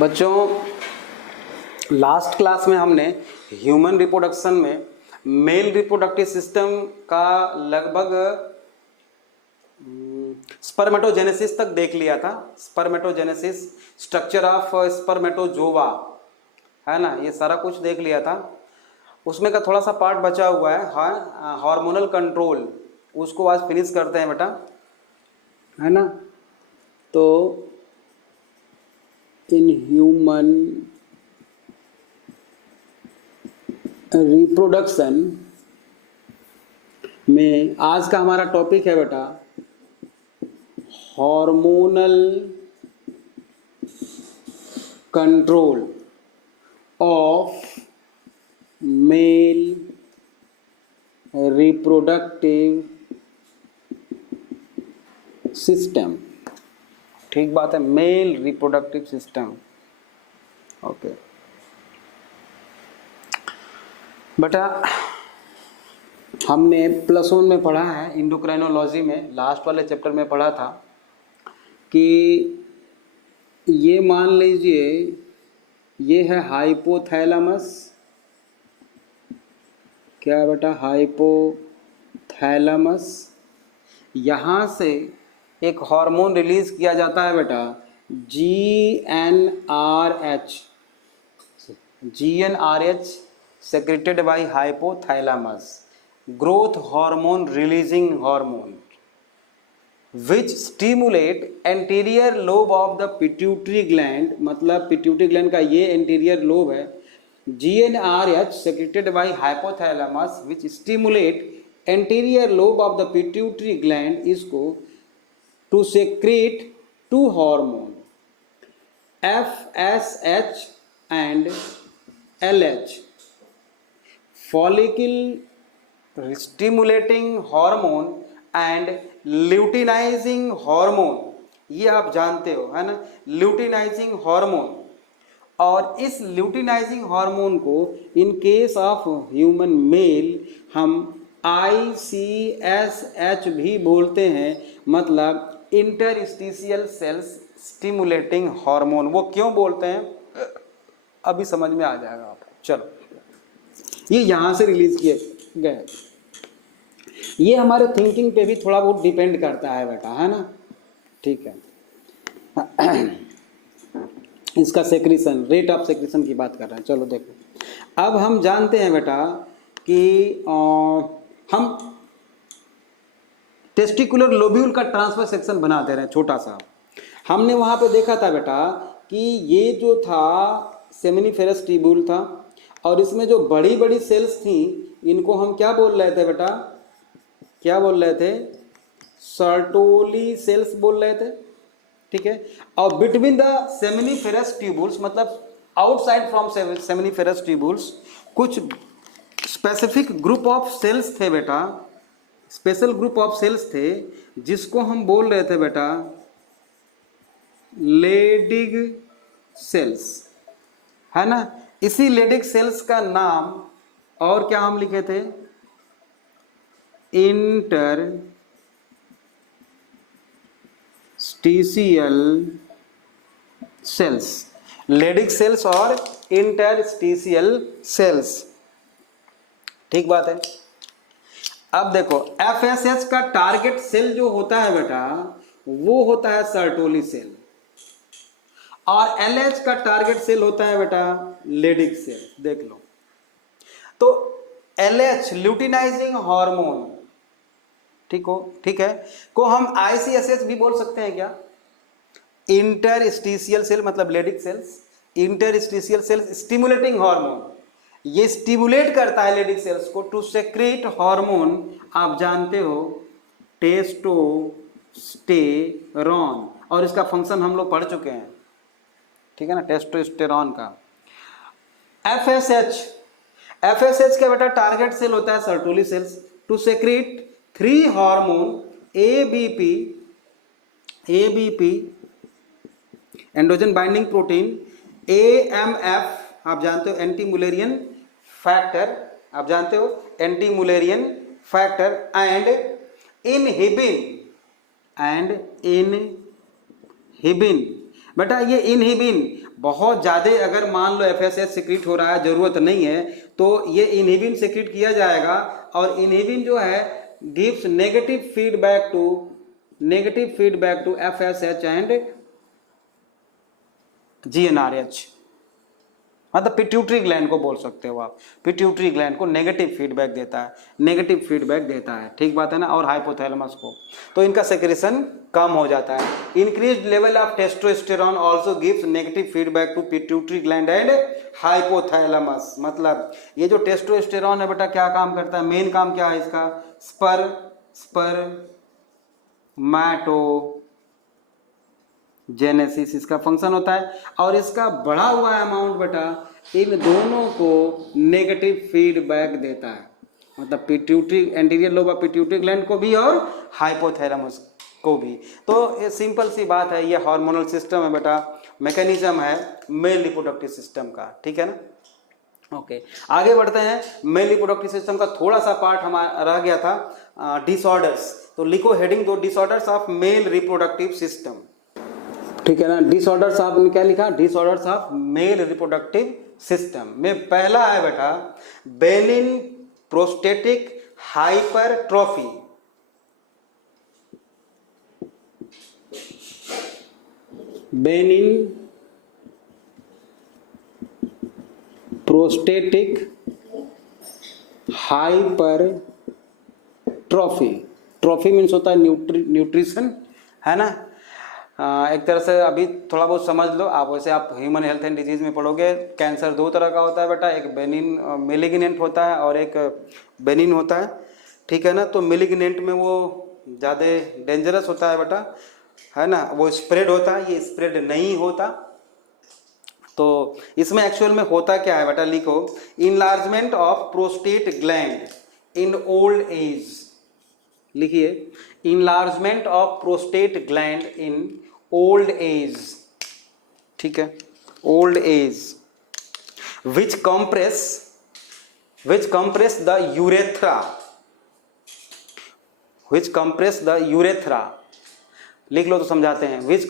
बच्चों, last class में हमने ह्यूमन रिप्रोडक्शन में मेल रिप्रोडक्टिव सिस्टम का लगभग स्पर्मेटोजेनेसिस तक देख लिया था। स्पर्मेटोजेनेसिस, स्ट्रक्चर ऑफ स्पर्मेटोजोवा, है ना, ये सारा कुछ देख लिया था। उसमें का थोड़ा सा पार्ट बचा हुआ है, हाँ, हार्मोनल कंट्रोल, उसको आज फिनिश करते हैं बेटा, है ना। तो इन ह्यूमन रिप्रोडक्शन में आज का हमारा टॉपिक है बेटा hormonal control of male reproductive system. ठीक बात है, मेल रिप्रोडक्टिव सिस्टम। ओके बेटा, हमने +1 में पढ़ा है, इंडोक्राइनोलॉजी में लास्ट वाले चैप्टर में पढ़ा था कि ये मान लीजिए ये है हाइपोथैलेमस। क्या है बेटा? हाइपोथैलेमस। यहाँ से एक हार्मोन रिलीज किया जाता है बेटा GnRH secreted by hypothalamus, growth hormone releasing hormone, which stimulate anterior lobe of the pituitary gland। मतलब पिट्यूटरी ग्लैंड का ये एंटीरियर लोब है। GnRH secreted by hypothalamus which stimulate anterior lobe of the pituitary gland इसको to secrete two hormone FSH and LH, follicle stimulating hormone and luteinizing hormone। ये आप जानते हो, है ना, luteinizing hormone। और इस luteinizing hormone को in case of human male हम ICSH भी बोलते हैं, मतलब इंटरस्टिशियल सेल्स स्टिमुलेटिंग हार्मोन। वो क्यों बोलते हैं अभी समझ में आ जाएगा आपको। चलो, ये यहां से रिलीज किए गए। ये हमारे थिंकिंग पे भी थोड़ा बहुत डिपेंड करता है बेटा, है ना। ठीक है, इसका सेक्रीशन, रेट ऑफ सेक्रीशन की बात कर रहे हैं। चलो देखो, अब हम जानते हैं बेटा कि हम टेस्टिकुलर लोब्यूल का ट्रांसफर सेक्शन बना दे रहे हैं छोटा सा। हमने वहां पे देखा था बेटा कि ये जो था सेमिनिफेरस ट्यूब्यूल था, और इसमें जो बड़ी बड़ी सेल्स थी इनको हम क्या बोल रहे थे बेटा? क्या बोल रहे थे? सर्टोली सेल्स बोल रहे थे। ठीक है, और बिटवीन द सेमिनिफेरस ट्यूब्यूल्स, मतलब आउटसाइड फ्रॉम सेमिनिफेरस ट्यूब्यूल्स, कुछ स्पेसिफिक ग्रुप ऑफ सेल्स थे बेटा, स्पेशल ग्रुप ऑफ सेल्स थे जिसको हम बोल रहे थे बेटा लेडिग सेल्स, है ना। इसी लेडिग सेल्स का नाम और क्या हम लिखे थे? Interstitial cells. लेडिग सेल्स और इंटरस्टिशियल सेल्स। ठीक बात है। अब देखो, FSH का टारगेट सेल जो होता है बेटा वो होता है सर्टोली सेल, और LH का टारगेट सेल होता है बेटा लेडिग सेल। देख लो, तो LH ल्यूटिनाइजिंग हार्मोन, ठीक है, को हम ICSH भी बोल सकते हैं क्या? इंटरस्टिशियल सेल, मतलब Leydig cells, interstitial cells stimulating hormone. ये स्टिमुलेट करता है लेडिग सेल्स को टू सेक्रेट हार्मोन। आप जानते हो टेस्टोस्टेरॉन, और इसका फंक्शन हम लोग पढ़ चुके हैं, ठीक है ना, टेस्टोस्टेरॉन का। FSH का बेटा टारगेट सेल होता है Sertoli cells to secrete 3 hormone ABP, androgen binding protein, AMF, आप जानते हो एंटी मुलेरियन फैक्टर, आप जानते हो anti Mullerian factor, and inhibin बेटा ये इनहिबिन बहुत ज़्यादा अगर मान लो एफएसएच सिक्रीट हो रहा है, जरूरत नहीं है, तो ये इनहिबिन सिक्रीट किया जाएगा और इनहिबिन जो है gives negative feedback to FSH and GnRH, मतलब पिट्यूटरी ग्लैंड को बोल सकते हो आप, पिट्यूटरी ग्लैंड को नेगेटिव फीडबैक देता है, ठीक बात है ना, और हाइपोथैलेमस को, तो इनका सेक्रेशन कम हो जाता है। Increased level of testosterone also gives negative feedback to pituitary gland and hypothalamus. मतलब ये जो टेस्टोस्टेरोन है बेटा क्या काम करता है, मेन काम क्या है इसका, स्पर्मेटोजेनेसिस इसका फंक्शन होता है, और इसका बढ़ा हुआ अमाउंट बेटा इन दोनों को नेगेटिव फीडबैक देता है, मतलब pituitary anterior lobe of pituitary gland को भी और हाइपोथैलेमस को भी। तो ये सिंपल सी बात है, ये हार्मोनल सिस्टम है बेटा, मैकेनिज्म है मेल रिप्रोडक्टिव सिस्टम का, ठीक है ना। ओके, आगे बढ़ते हैं। मेल रिप्रोडक्टिव सिस्टम का थोड़ा सा पार्ट हमारा रह गया था, डिसऑर्डर्स, तो लिखो हेडिंग दो, disorders of male reproductive system, ठीक है ना। डिसऑर्डर्स आपने क्या लिखा, disorders of male reproductive system में पहला है बेटा Benin prostatic hypertrophy, Benin prostatic hypertrophy, trophy means होता है न्यूट्रिशन, है ना। एक तरह से अभी थोड़ा बहुत समझ लो आप, वैसे आप ह्यूमन हेल्थ एंड डिजीज में पढ़ोगे, कैंसर दो तरह का होता है बेटा, एक बेनिन मेलिग्नेंट होता है और एक बेनिन होता है, ठीक है ना। तो मेलिग्नेंट में वो ज़्यादा डेंजरस होता है बेटा, है ना, वो स्प्रेड होता है, ये स्प्रेड नहीं होता। तो इसमें एक्चुअल में होता क्या है बेटा, लिखो enlargement of prostate gland in old age, लिखिए enlargement of prostate gland in old age, ठीक है, old age, which compress the urethra, which compress the urethra, लिख लो तो समझाते हैं, which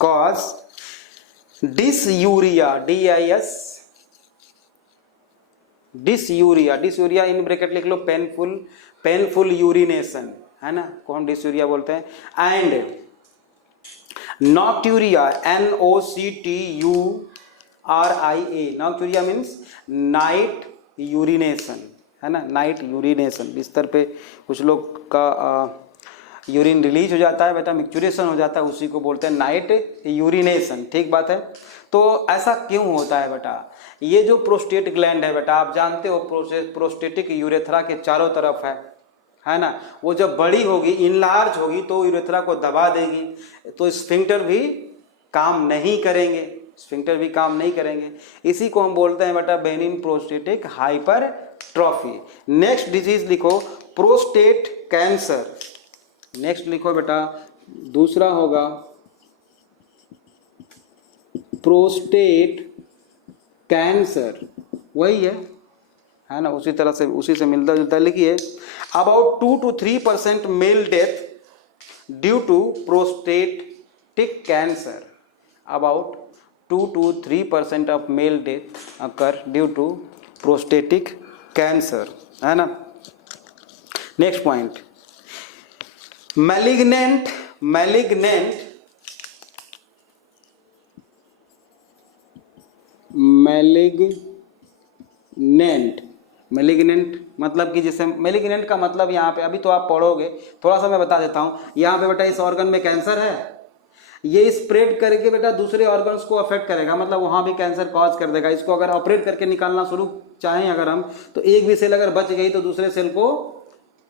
cause dysuria, dysuria in bracket लिख लो, पेनफुल यूरिनेशन, है ना, कौन डिसयूरिया बोलते हैं, and nocturia, NOCTURIA, nocturia means night urination, है ना, नाइट यूरिनेशन, बिस्तर पे कुछ लोग का यूरिन रिलीज हो जाता है बेटा, मिक्चुरेशन हो जाता है, उसी को बोलते हैं नाइट यूरिनेशन, ठीक बात है। तो ऐसा क्यों होता है बेटा, ये जो प्रोस्टेट ग्लैंड है बेटा, आप जानते हो प्रोस्टेटिक यूरेथ्रा के चारों तरफ है ना, वो जब बड़ी होगी, इनलार्ज होगी, तो यूरेथ्रा को दबा देगी, तो स्फिंक्टर भी काम नहीं करेंगे, इसी को हम बोलते हैं बेटा Benin prostatic hypertrophy. Next disease लिखो प्रोस्टेट कैंसर, नेक्स्ट लिखो बेटा, दूसरा होगा प्रोस्टेट कैंसर, वही है ना, उसी तरह से उसी से मिलता जुलता, लिखिए about 2 to 3% male death due to prostatic cancer, about 2 to 3% of male death occur due to prostatic cancer, है ना। नेक्स्ट पॉइंट, मैलिग्नेंट मतलब कि जैसे मैलिग्नेंट का मतलब यहाँ पे अभी तो आप पढ़ोगे, थोड़ा सा मैं बता देता हूँ। यहाँ पे बेटा इस ऑर्गन में कैंसर है, ये स्प्रेड करके बेटा दूसरे ऑर्गन्स को अफेक्ट करेगा, मतलब वहाँ भी कैंसर कॉज कर देगा। इसको अगर ऑपरेट करके निकालना शुरू चाहें अगर हम, तो एक भी सेल अगर बच गई तो दूसरे सेल को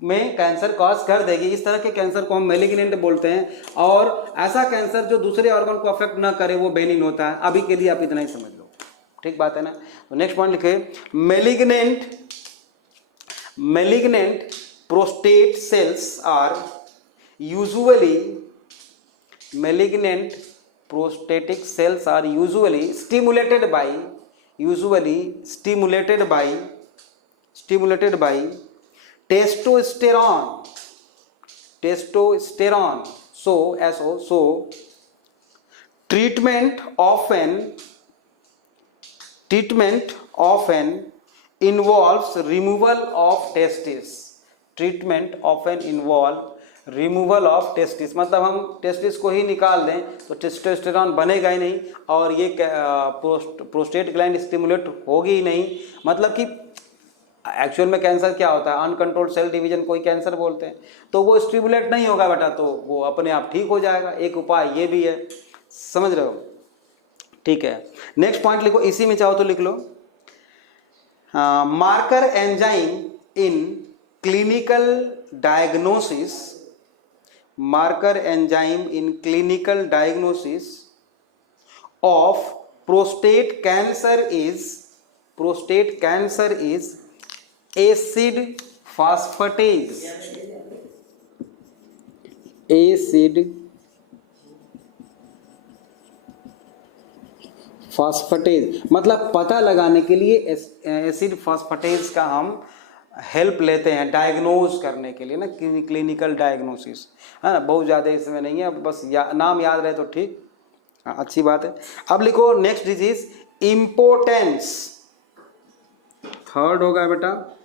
में कैंसर कॉज कर देगी। इस तरह के कैंसर को हम मैलिग्नेंट बोलते हैं, और ऐसा कैंसर जो दूसरे ऑर्गन को अफेक्ट ना करे वो बेनिन होता है। अभी के लिए आप इतना ही समझ लो, ठीक बात है ना। तो नेक्स्ट पॉइंट लिखे malignant prostate cells are usually malignant prostatic cells are usually stimulated by testosterone so treatment often involves removal of testis. treatment often involve removal of testis, मतलब हम टेस्टिस को ही निकाल दें तो टेस्टोस्टेरॉन बनेगा ही नहीं और ये प्रोस्टेट ग्लैंड स्टिमुलेट होगी ही नहीं। मतलब कि एक्चुअल में कैंसर क्या होता है, अनकंट्रोल्ड सेल डिवीजन कोई कैंसर बोलते हैं, तो वो स्टिमुलेट नहीं होगा बेटा, तो वो अपने आप ठीक हो जाएगा। एक उपाय ये भी है, समझ रहे हो? ठीक है, नेक्स्ट पॉइंट लिखो, इसी में चाहो तो लिख लो, marker enzyme in clinical diagnosis, marker enzyme in clinical diagnosis of prostate cancer is acid phosphatase. Acid phosphatase मतलब पता लगाने के लिए एसिड फास्फेटेज का हम हेल्प लेते हैं डायग्नोज करने के लिए ना, क्लिनिकल डायग्नोसिस है ना, बहुत ज़्यादा इसमें नहीं है, बस नाम याद रहे तो ठीक, अच्छी बात है। अब लिखो नेक्स्ट डिजीज इम्पोर्टेंस, थर्ड होगा बेटा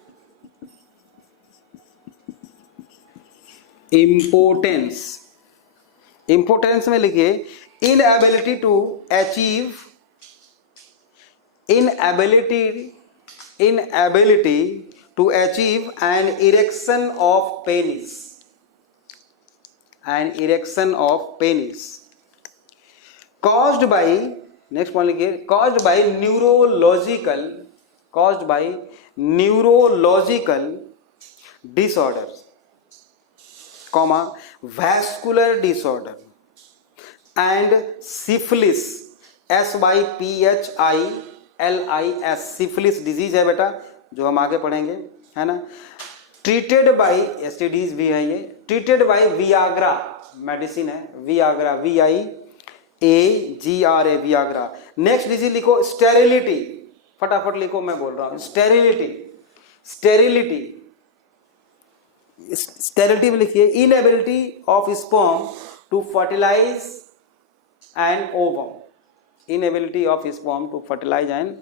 इम्पोर्टेंस। इम्पोर्टेंस में लिखिए inability to achieve an erection of penis caused by, next one लिखिए, caused by neurological disorders, comma vascular disorder and syphilis, SYPHILIS, syphilis disease है बेटा जो हम आगे पढ़ेंगे, है ना। ट्रीटेड बाई, एसटीडीज भी है ये, ट्रीटेड बाई वियाग्रा, मेडिसिन है Viagra, VIAGRA, Viagra. Next disease लिखो स्टेरिलिटी, फटाफट लिखो, मैं बोल रहा हूं स्टेरिलिटी में लिखिए inability of sperm to fertilise and ovum, inability of sperm to fertilise and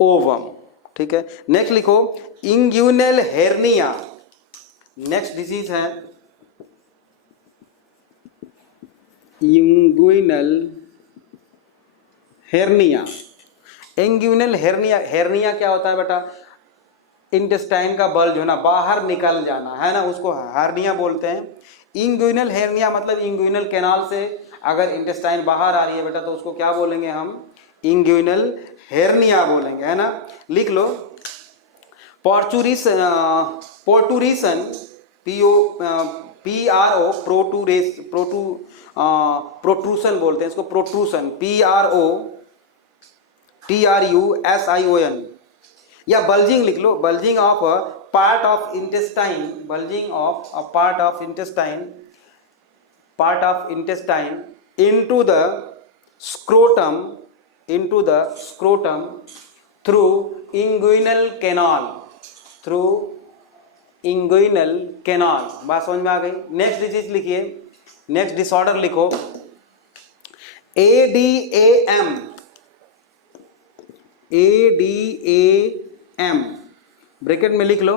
ovum, ठीक है। नेक्स्ट लिखो इंग्यूनल हेर्निया, नेक्स्ट डिजीज है इंग्यूनल हेर्निया। इंग्यूनल हेर्निया क्या होता है बेटा, इंटेस्टाइन का बल्ज होना, बाहर निकल जाना, है ना, उसको हार्निया बोलते हैं। इंग्यूनल हेर्निया मतलब इंग्यूनल कैनाल से अगर इंटेस्टाइन बाहर आ रही है बेटा तो उसको क्या बोलेंगे हम, इंग्यूनल हेर्निया बोलेंगे, है ना। लिख लो पोर्टूरिसन, PRO, प्रोट्रूसन बोलते हैं इसको, प्रोट्रूसन, PROTRUSION, या बल्जिंग लिख लो, bulging of a part of intestine, bulging of a part of intestine into the scrotum through inguinal canal, बात समझ में आ गई। नेक्स्ट डिजीज लिखिए, नेक्स्ट डिसऑर्डर लिखो ADAM, ब्रैकेट में लिख लो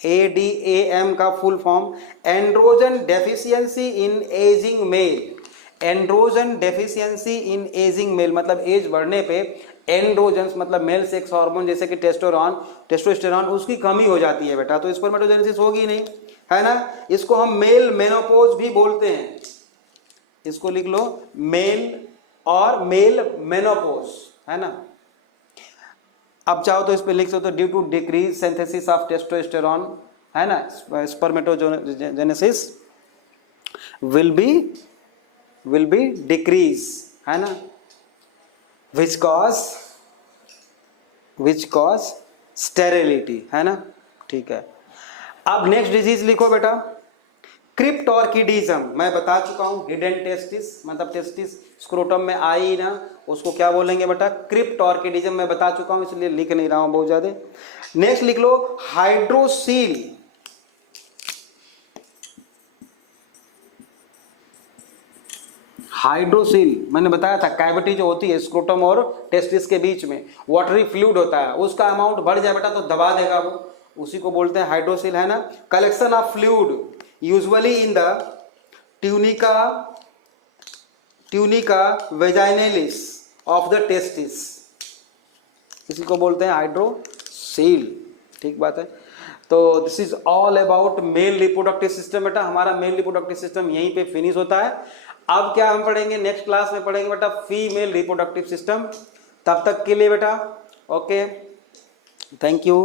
ADAM का full form androgen deficiency in ageing male. Androgen deficiency in ageing male मतलब एज बढ़ने पे एंड्रोजन्स मतलब मेल सेक्स हार्मोन जैसे कि टेस्टोस्टेरॉन उसकी कमी हो जाती है बेटा, तो स्पर्मेटोजेनेसिस होगी नहीं, है ना। इसको हम मेल मेनोपॉज भी बोलते हैं, इसको लिख लो मेल और मेल मेनोपॉज, है ना। अब चाहो तो इस पे लिख सकते हो due to decrease synthesis of testosterone, है ना, स्पर्मेटोजेनेसिस विल बी डिक्रीज, है ना, which cause sterility, है ना, ठीक है। अब नेक्स्ट डिजीज लिखो बेटा क्रिप्टोर्किडिज्म, मैं बता चुका हूं, हिडन टेस्टिस मतलब टेस्टिस स्क्रोटम में आई ना, उसको क्या बोलेंगे बेटा, क्रिप्टोर्किडिज्म, मैं बता चुका हूं इसलिए लिख नहीं रहा हूं बहुत ज्यादा। नेक्स्ट लिख लो हाइड्रोसील मैंने बताया था, कैविटी जो होती है स्क्रोटम और टेस्टिस के बीच में वाटरी फ्लूइड होता है, उसका अमाउंट बढ़ जाए बेटा तो दबा देगा वो, उसी को बोलते हैं हाइड्रोसील, है ना। Collection of fluid usually in the tunica vaginalis of the testis, इसी को बोलते हैं हाइड्रोसील। ठीक बात है। तो this is all about male reproductive system बेटा। हमारा मेल रिप्रोडक्टिव सिस्टम यहीं पे फिनिश होता है। अब क्या हम पढ़ेंगे, नेक्स्ट क्लास में पढ़ेंगे बेटा फीमेल रिप्रोडक्टिव सिस्टम। तब तक के लिए बेटा ओके, थैंक यू।